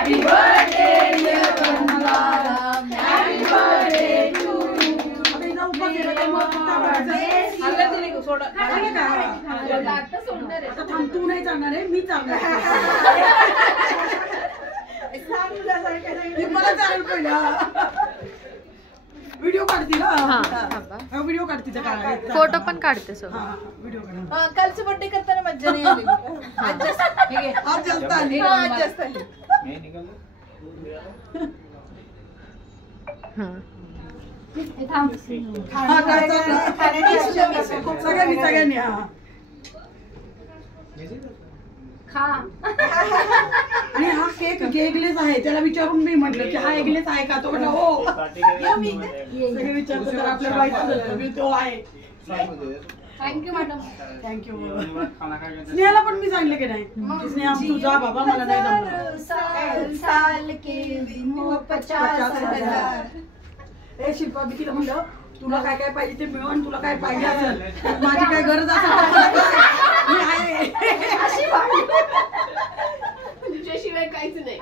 Happy birthday dear Kanmala, happy birthday to you. तू नाही चालणार आहे, मी चालणार मला चालेल पहिला व्हिडिओ काढते ना. व्हिडिओ काढते फोटो पण काढते सर. व्हिडिओ काढ. कालचं बर्थडे करताना मज्जा नाही आली. आज जास्त आली. सगळ्यांनी आणि हा केक एगलेस आहे. त्याला विचारून मी म्हटलं की हा एगलेस आहे का, तो म्हटलं हो. सगळे विचारतो तर आपल्याला माहिती झालं तो आहे. Thank you madam. थँक्यू. स्नेहाला पण मी सांगितलं की नाही, स्नेहा तू जा बाबा, मला नाही जमणार. साल के 50,000. ए शिल्पा, मी तिला म्हणलं तुला काय काय पाहिजे ते मिळून, तुला काय पाहिजे असेल, माझी काय गरज असेल मी आहे. तुझ्याशिवाय काहीच नाही.